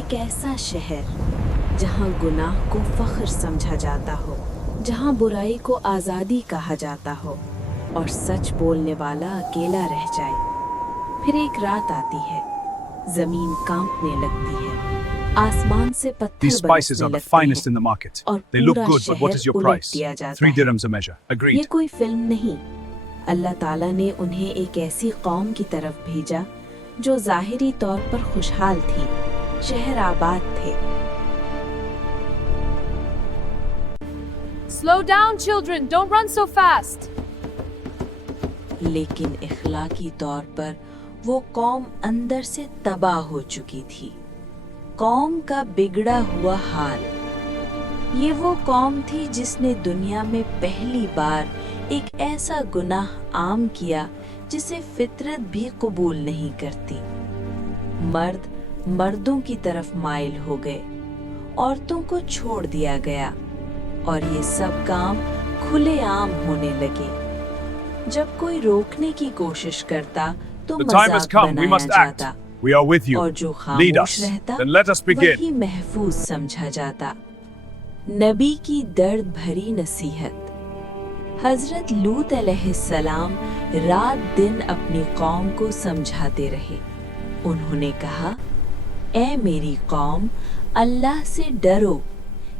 ایک ایسا شہر جہاں گناہ کو فخر سمجھا جاتا ہو، جہاں برائی کو آزادی کہا جاتا ہو اور سچ بولنے والا اکیلا رہ جائے۔ پھر ایک رات آتی ہے، زمین کانپنے لگتی ہے، آسمان سے پتھر These spices برسنے are the لگتے finest in ہیں the market. اور They look پورا good, but what شہر is your الٹ price? دیا جاتا 3 ہے۔ dirhams a measure. یہ Agreed. کوئی فلم نہیں، اللہ تعالیٰ نے انہیں ایک ایسی قوم کی طرف بھیجا جو ظاہری طور پر خوشحال تھی، شہر آباد تھے۔ Slow down, children. Don't run so fast. لیکن اخلاقی طور پر وہ قوم اندر سے تباہ ہو چکی تھی۔ قوم کا بگڑا ہوا حال۔ یہ وہ قوم تھی جس نے دنیا میں پہلی بار ایک ایسا گناہ عام کیا جسے فطرت بھی قبول نہیں کرتی۔ مرد مردوں کی طرف مائل ہو گئے، عورتوں کو چھوڑ دیا گیا اور یہ سب کام کھلے عام ہونے لگے۔ جب کوئی روکنے کی کوشش کرتا تو The time has مذاق come. We بنایا must act. جاتا We are with you. اور جو Lead خاموش us. رہتا Then let us begin. وہی محفوظ سمجھا جاتا۔ نبی کی درد بھری نصیحت۔ حضرت لوط علیہ السلام رات دن اپنی قوم کو سمجھاتے رہے۔ انہوں نے کہا، اے میری قوم، اللہ سے ڈرو،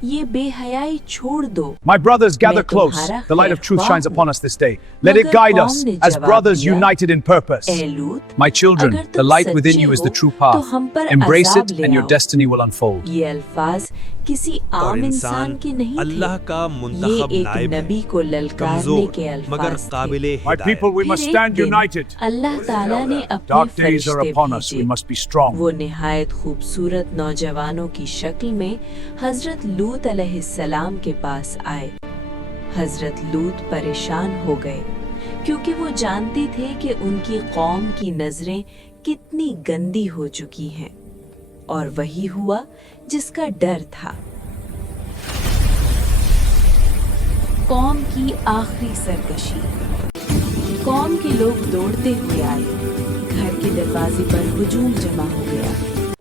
یہ بے حیائی چھوڑ دو۔ My brothers, gather میں close. تمہارا The light of truth خیر shines خواہ upon us this day. Let it مگر guide قوم us نے as جواب brothers دیا، united in purpose. A Lut, My children, اگر the تم light within سچے you is the who true تو path. ہم پر Embrace عذاب it لے and your آؤ۔ destiny will unfold. یہ الفاظ کسی اور عام انسان انسان کے نہیں اللہ تھے، کا یہ منتخب ایک نائب ہے، نبی کو للکارنے کمزور کے مگر الفاظ تھے۔ قابل My people, we پھر must ایک stand دن united. اللہ تعالیٰ نے اپنے Dark days are فرشتے upon us. We بھیجے۔ must be strong. وہ نہایت خوبصورت نوجوانوں کی شکل میں حضرت لوط علیہ السلام کے پاس آئے۔ حضرت لوط پریشان ہو گئے کیونکہ وہ جانتے تھے کہ ان کی قوم کی نظریں کتنی گندی ہو چکی ہیں، اور وہی ہوا جس کا ڈر تھا۔ قوم کی آخری سرکشی۔ قوم کے لوگ دوڑتے ہوئے آئے، گھر کے دروازے پر ہجوم جمع ہو گیا۔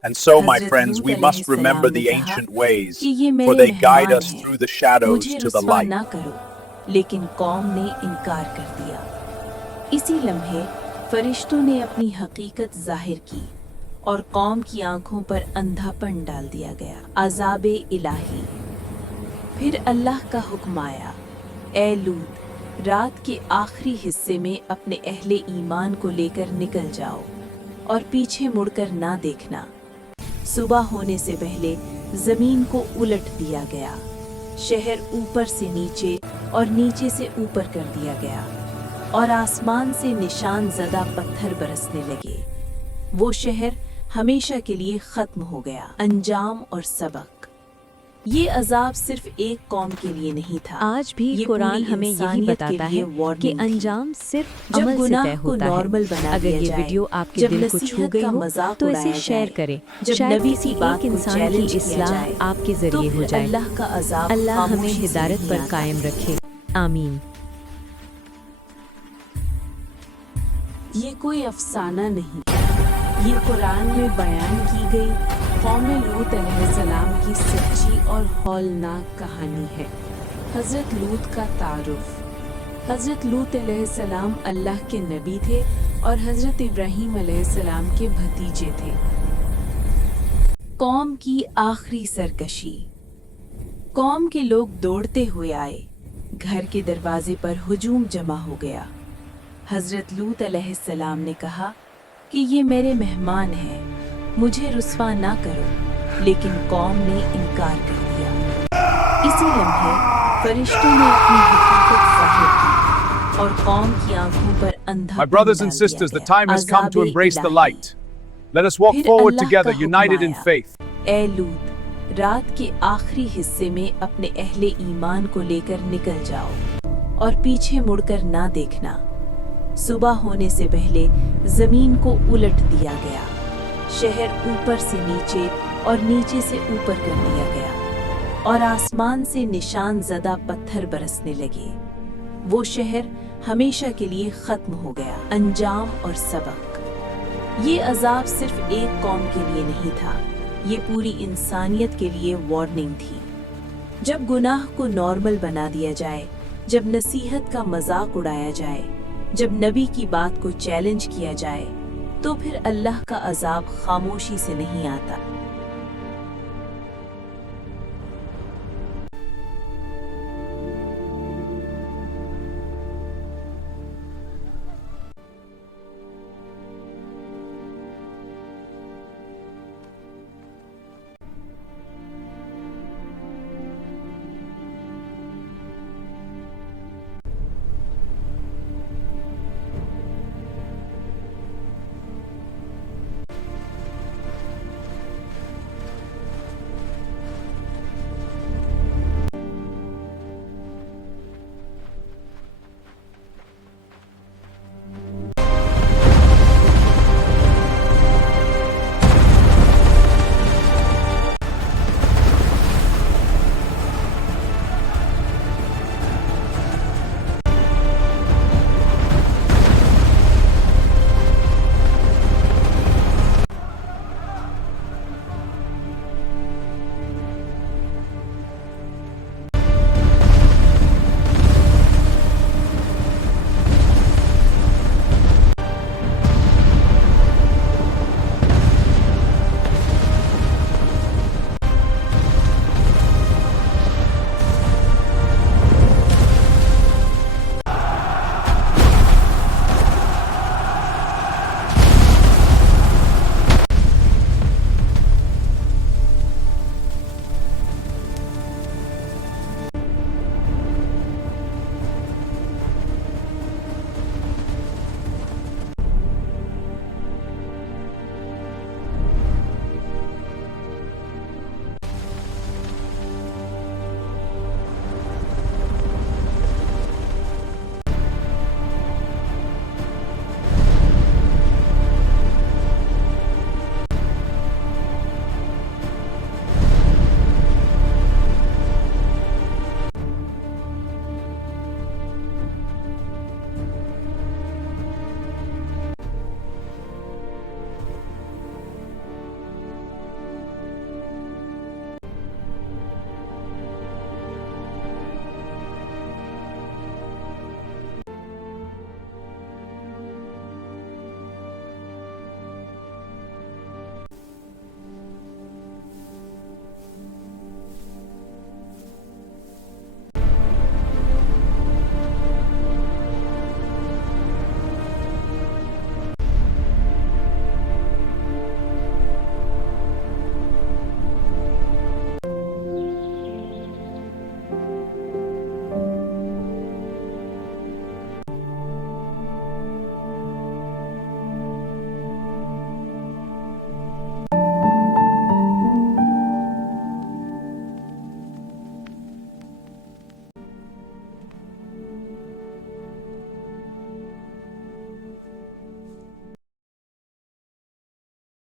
And so, my حضرت friends, لوط we علیہ must السلام remember نے the کہا ancient ways, کہ یہ for میرے they guide مہمان us ہیں، through the shadows مجھے to the رسوا light. نہ کرو۔ لیکن قوم نے انکار کر دیا۔ اسی لمحے فرشتوں نے اپنی حقیقت ظاہر کی اور قوم کی آنکھوں پر اندھا پن ڈال دیا گیا۔ عذاب الہی۔ پھر اللہ کا حکم آیا، اے لوط، رات کے آخری حصے میں اپنے اہل ایمان کو لے کر نکل جاؤ اور پیچھے مڑ کر نہ دیکھنا۔ صبح ہونے سے پہلے زمین کو الٹ دیا گیا، شہر اوپر سے نیچے اور نیچے سے اوپر کر دیا گیا، اور آسمان سے نشان زدہ پتھر برسنے لگے۔ وہ شہر ہمیشہ کے لیے ختم ہو گیا۔ انجام اور سبق۔ یہ عذاب صرف ایک قوم کے لیے نہیں تھا، آج بھی یہ قرآن پوری ہمیں یہی انسانیت کے بتاتا لیے ہے warning کہ تھی۔ انجام صرف جب عمل سے گناہ طے کو ہوتا نارمل ہے۔ بنا اگر دیا یہ جائے، ویڈیو آپ کے جب دل کو چھو نصیحت گئی کا ہو مذاق تو اسے اڑایا شیئر جائے، کریں، جب شاید نبی کسی کی بات ایک کو انسان چیلنج کی کیا اصلاح جائے، آپ کے تو ذریعے ہو پھر جائے۔ اللہ کا عذاب اللہ ہمیں خاموشی سے ہدایت نہیں پر آتا۔ قائم رکھے، آمین۔ یہ کوئی افسانہ نہیں، یہ قرآن میں بیان کی گئی قوم لوط علیہ السلام کی سچی اور ہولناک کہانی ہے۔ حضرت لوط کا تعارف۔ حضرت لوط علیہ السلام اللہ کے نبی تھے اور حضرت ابراہیم علیہ السلام کے بھتیجے تھے۔ قوم کی آخری سرکشی۔ قوم کے لوگ دوڑتے ہوئے آئے، گھر کے دروازے پر ہجوم جمع ہو گیا۔ حضرت لوط علیہ السلام نے کہا کہ یہ میرے مہمان ہیں، مجھے رسوا نہ کرو، لیکن قوم نے انکار کر دیا۔ اسی لمحے فرشتوں نے اپنی حقیقت ظاہر کی اور قوم کی آنکھوں پر اندھا My پن brothers ڈال and دیا sisters, the گیا۔ time has come to عذاب embrace the الہی۔ light. Let us walk پھر forward اللہ together, کا حکم united in آیا، faith. اے لوط، رات کے آخری حصے میں اپنے اہل ایمان کو لے کر نکل جاؤ اور پیچھے مڑ کر نہ دیکھنا۔ صبح ہونے سے پہلے زمین کو الٹ دیا گیا، شہر اوپر سے نیچے اور نیچے سے اوپر کر دیا گیا، اور آسمان سے نشان زدہ پتھر برسنے لگے۔ وہ شہر ہمیشہ کے لیے ختم ہو گیا۔ انجام اور سبق۔ یہ عذاب صرف ایک قوم کے لیے نہیں تھا، یہ پوری انسانیت کے لیے وارننگ تھی۔ جب گناہ کو نارمل بنا دیا جائے، جب نصیحت کا مذاق اڑایا جائے، جب نبی کی بات کو چیلنج کیا جائے، تو پھر اللہ کا عذاب خاموشی سے نہیں آتا،